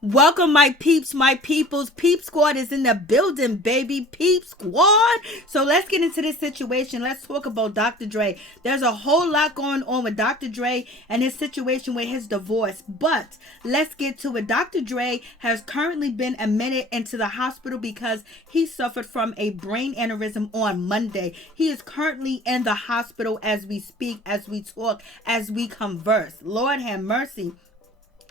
Welcome, my peeps, my peoples. Peep Squad is in the building, baby. Peep Squad. So let's get into this situation. Let's talk about Dr. Dre. There's a whole lot going on with Dr. Dre and his situation with his divorce. But let's get to it. Dr. Dre has currently been admitted into the hospital because he suffered from a brain aneurysm on Monday. He is currently in the hospital as we speak, as we talk, as we converse. Lord have mercy.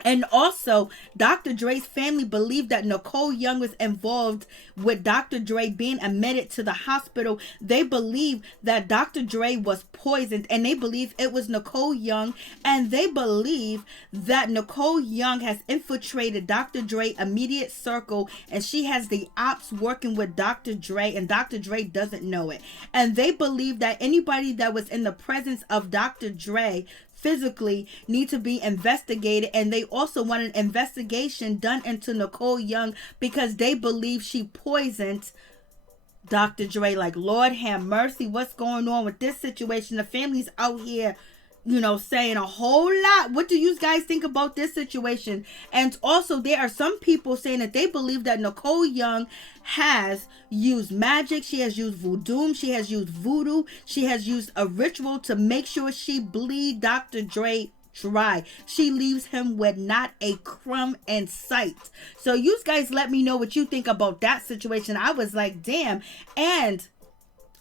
And also, Dr. Dre's family believed that Nicole Young was involved with Dr. Dre being admitted to the hospital. They believe that Dr. Dre was poisoned, and they believe it was Nicole Young, and they believe that Nicole Young has infiltrated Dr. Dre's immediate circle, and she has the ops working with Dr. Dre, and Dr. Dre doesn't know it. And they believe that anybody that was in the presence of Dr. Dre physically need to be investigated, and they also want an investigation done into Nicole Young because they believe she poisoned Dr. Dre. Like, Lord have mercy, what's going on with this situation? The family's out here, saying a whole lot. What do you guys think about this situation? And also, there are some people saying that they believe that Nicole Young has used magic, she has used voodoo, she has used voodoo, she has used a ritual to make sure she bleed Dr. Dre dry. She leaves him with not a crumb in sight. So you guys let me know what you think about that situation. I was like, damn. And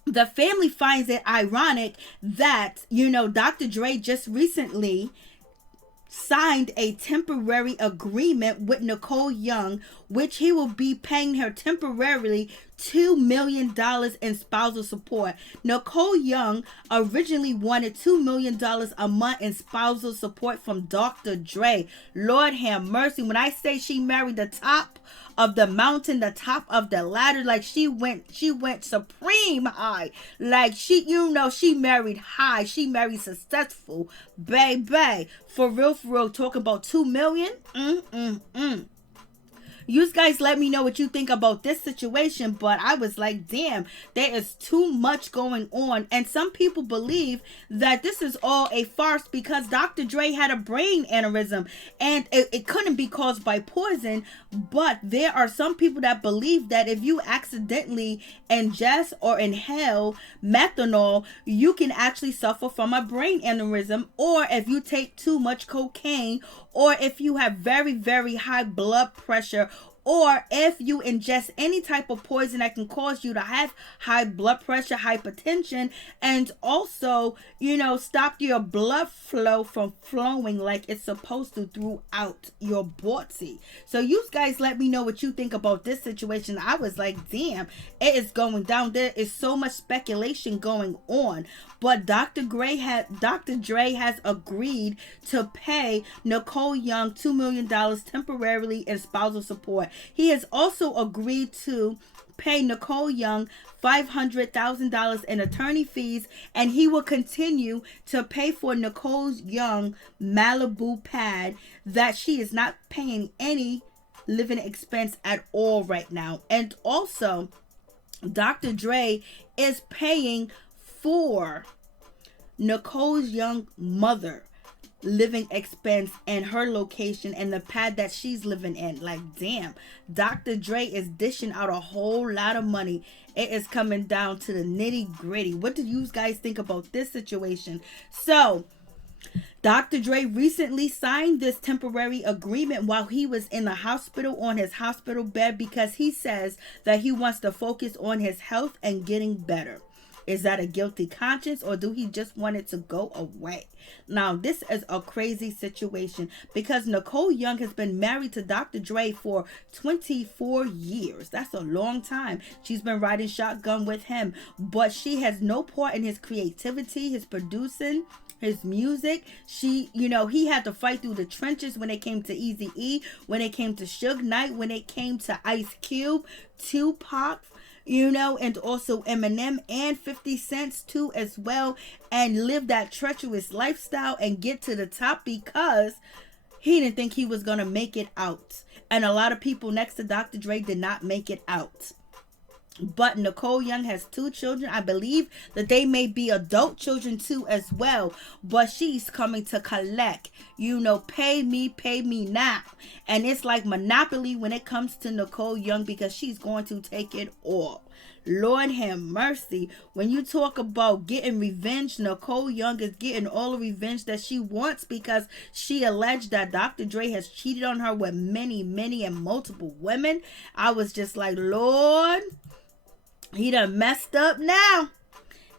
the family finds it ironic that, Dr. Dre just recently signed a temporary agreement with Nicole Young, which he will be paying her temporarily $2 million in spousal support. Nicole Young originally wanted $2 million a month in spousal support from Dr. Dre. Lord have mercy. When I say she married the top of the mountain, the top of the ladder, like she went supreme high. Like she married high. She married successful, baby. For real, talking about 2 million. You guys let me know what you think about this situation, but I was like, damn, there is too much going on. And some people believe that this is all a farce because Dr. Dre had a brain aneurysm and it couldn't be caused by poison. But there are some people that believe that if you accidentally ingest or inhale methanol, you can actually suffer from a brain aneurysm, or if you take too much cocaine, or if you have very, very high blood pressure, or if you ingest any type of poison that can cause you to have high blood pressure, hypertension, and also, stop your blood flow from flowing like it's supposed to throughout your body. So you guys let me know what you think about this situation. I was like, damn, it is going down. There is so much speculation going on. But Dr. Dre has agreed to pay Nicole Young $2 million temporarily in spousal support. He has also agreed to pay Nicole Young $500,000 in attorney fees, and he will continue to pay for Nicole Young Malibu pad that she is not paying any living expense at all right now. And also, Dr. Dre is paying for Nicole Young's mother living expense and her location and the pad that she's living in. Like, damn, Dr. Dre is dishing out a whole lot of money. It is coming down to the nitty gritty. What do you guys think about this situation? So Dr. Dre recently signed this temporary agreement while he was in the hospital on his hospital bed because he says that he wants to focus on his health and getting better. Is that a guilty conscience, or do he just want it to go away? Now, this is a crazy situation because Nicole Young has been married to Dr. Dre for 24 years. That's a long time. She's been riding shotgun with him, but she has no part in his creativity, his producing, his music. He had to fight through the trenches when it came to Eazy-E, when it came to Suge Knight, when it came to Ice Cube, Tupac, and also Eminem and 50 Cent too as well, and live that treacherous lifestyle and get to the top because he didn't think he was going to make it out. And a lot of people next to Dr. Dre did not make it out. But Nicole Young has 2 children. I believe that they may be adult children too as well. But she's coming to collect. Pay me now. And it's like Monopoly when it comes to Nicole Young, because she's going to take it all. Lord have mercy. When you talk about getting revenge, Nicole Young is getting all the revenge that she wants, because she alleged that Dr. Dre has cheated on her with many, many and multiple women. I was just like, Lord, he done messed up now.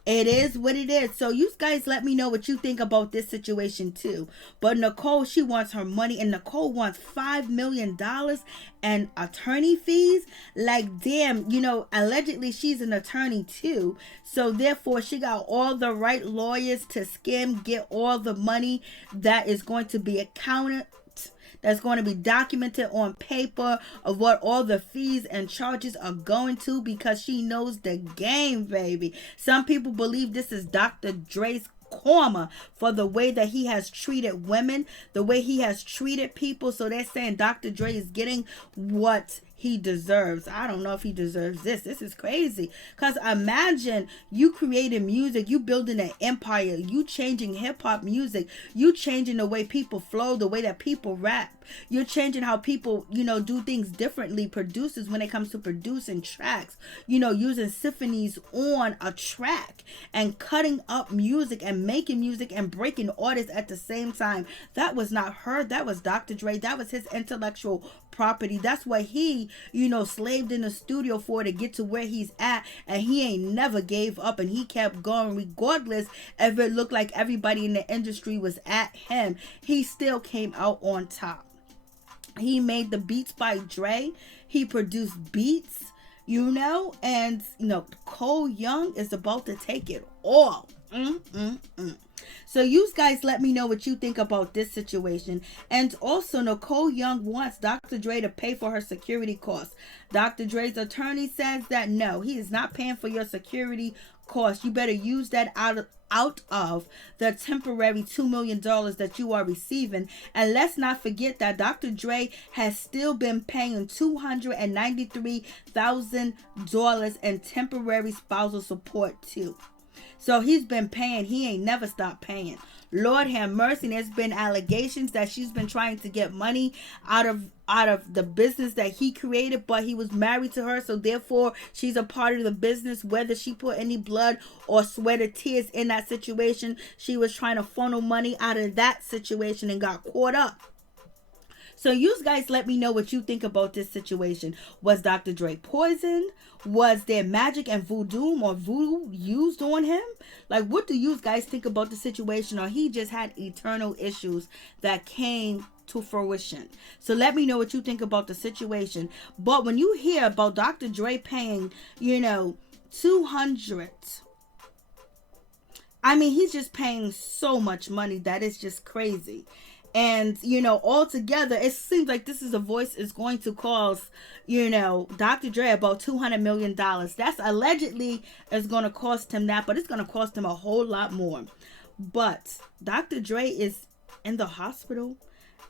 It is what it is. So you guys let me know what you think about this situation too. But Nicole, she wants her money, and Nicole wants $5 million and attorney fees. Like, damn, allegedly she's an attorney too. So therefore she got all the right lawyers to get all the money that is going to be accounted, that's going to be documented on paper of what all the fees and charges are going to, because she knows the game, baby. Some people believe this is Dr. Dre's karma for the way that he has treated women, the way he has treated people. So they're saying Dr. Dre is getting what he deserves. I don't know if he deserves this. This is crazy. Because imagine you creating music, you building an empire, you changing hip-hop music, you changing the way people flow, the way that people rap. You're changing how people, do things differently. Producers, when it comes to producing tracks, using symphonies on a track and cutting up music and making music and breaking artists at the same time. That was not her. That was Dr. Dre. That was his intellectual property. That's what he, slaved in the studio for to get to where he's at. And he ain't never gave up, and he kept going regardless if it looked like everybody in the industry was at him. He still came out on top. He made the beats by Dre. He produced beats, and Nicole Young is about to take it all. So you guys let me know what you think about this situation. And also, Nicole Young wants Dr. Dre to pay for her security costs. Dr. Dre's attorney says that no, he is not paying for your security costs. You better use that out of the temporary $2 million that you are receiving. And let's not forget that Dr. Dre has still been paying $293,000 in temporary spousal support too. So he's been paying. He ain't never stopped paying. Lord have mercy. There's been allegations that she's been trying to get money out of the business that he created, but he was married to her, so therefore she's a part of the business. Whether she put any blood or sweat or tears in that situation, she was trying to funnel money out of that situation and got caught up. So you guys let me know what you think about this situation. Was Dr. Dre poison? Was there magic and voodoo used on him? Like, what do you guys think about the situation? Or he just had eternal issues that came to fruition? So let me know what you think about the situation. But when you hear about Dr. Dre paying, 200, I mean, he's just paying so much money that it's just crazy. And, altogether, it seems like this is a voice is going to cost, Dr. Dre about $200 million. That's allegedly is going to cost him that, but it's going to cost him a whole lot more. But Dr. Dre is in the hospital,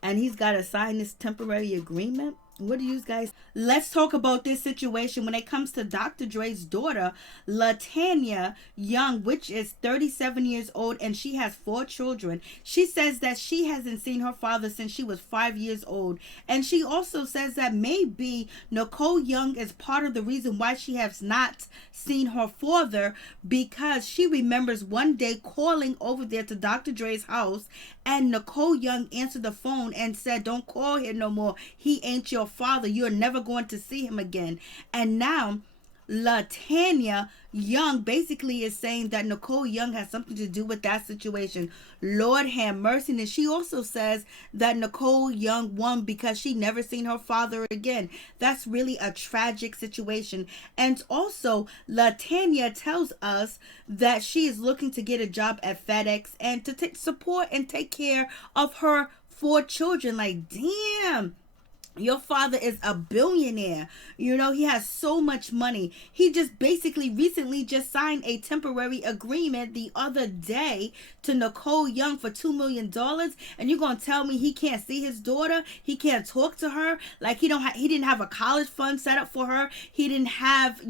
and he's got to sign this temporary agreement. What do you guys? Let's talk about this situation when it comes to Dr. Dre's daughter, Latanya Young, which is 37 years old, and she has 4 children. She says that she hasn't seen her father since she was 5 years old. And she also says that maybe Nicole Young is part of the reason why she has not seen her father, because she remembers one day calling over there to Dr. Dre's house, and Nicole Young answered the phone and said, "Don't call here no more. He ain't your father. You're never going to see him again." And now Latanya Young basically is saying that Nicole Young has something to do with that situation. Lord have mercy. And she also says that Nicole Young won because she never seen her father again. That's really a tragic situation. And also, Latanya tells us that she is looking to get a job at FedEx and to support and take care of her 4 children. Like, damn. Your father is a billionaire. You know, he has so much money. He just basically recently just signed a temporary agreement the other day to Nicole Young for $2 million. And you're gonna tell me he can't see his daughter? He can't talk to her? Like he didn't have a college fund set up for her. He didn't have,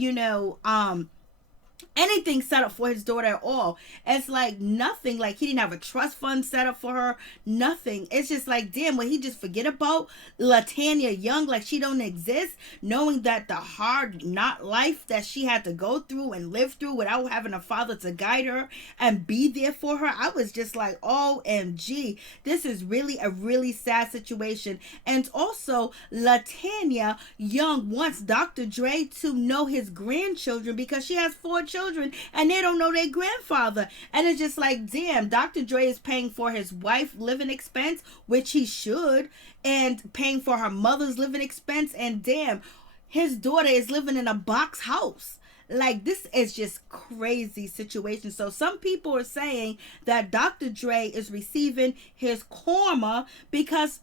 anything set up for his daughter at all. It's like nothing. Like he didn't have a trust fund set up for her. Nothing. It's just like, damn, will he just forget about Latanya Young like she don't exist, knowing that the hard not life that she had to go through and live through without having a father to guide her and be there for her. I was just like, OMG, this is really a really sad situation. And also, Latanya Young wants Dr. Dre to know his grandchildren because she has 4 children and they don't know their grandfather. And it's just like, damn, Dr. Dre is paying for his wife living expense, which he should, and paying for her mother's living expense, and damn, his daughter is living in a box house. Like, this is just crazy situation. So some people are saying that Dr. Dre is receiving his karma because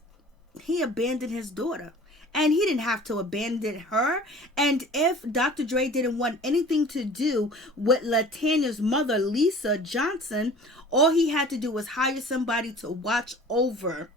he abandoned his daughter. And he didn't have to abandon her. And if Dr. Dre didn't want anything to do with Latanya's mother, Lisa Johnson, all he had to do was hire somebody to watch over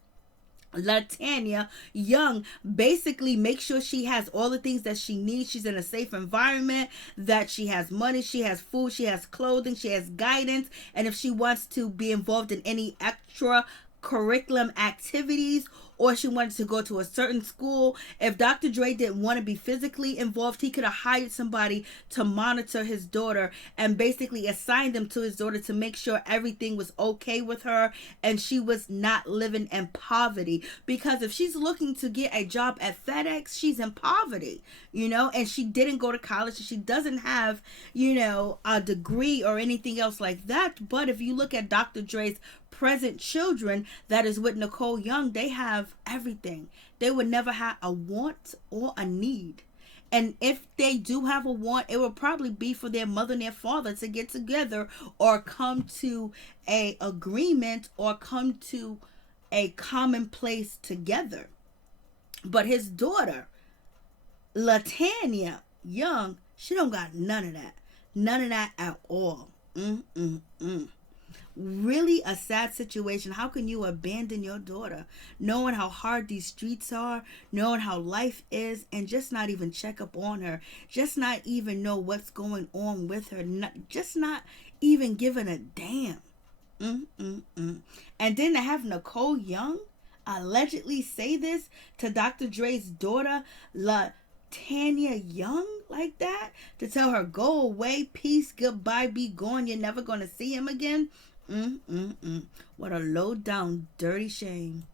Latanya Young, basically make sure she has all the things that she needs. She's in a safe environment, that she has money, she has food, she has clothing, she has guidance. And if she wants to be involved in any extra curriculum activities, or she wanted to go to a certain school, if Dr. Dre didn't want to be physically involved, he could have hired somebody to monitor his daughter and basically assigned them to his daughter to make sure everything was okay with her and she was not living in poverty. Because if she's looking to get a job at FedEx, she's in poverty, and she didn't go to college, and she doesn't have, a degree or anything else like that. But if you look at Dr. Dre's present children that is with Nicole Young, they have everything. They would never have a want or a need. And if they do have a want, it will probably be for their mother and their father to get together or come to a agreement or come to a common place together. But his daughter, Latanya Young, she don't got none of that. None of that at all. Really a sad situation. How can you abandon your daughter, knowing how hard these streets are, knowing how life is, and just not even check up on her, just not even know what's going on with her, just not even giving a damn. And then to have Nicole Young allegedly say this to Dr. Dre's daughter, Latanya Young, like that, to tell her, go away, peace, goodbye, be gone, you're never going to see him again. What a low down dirty shame.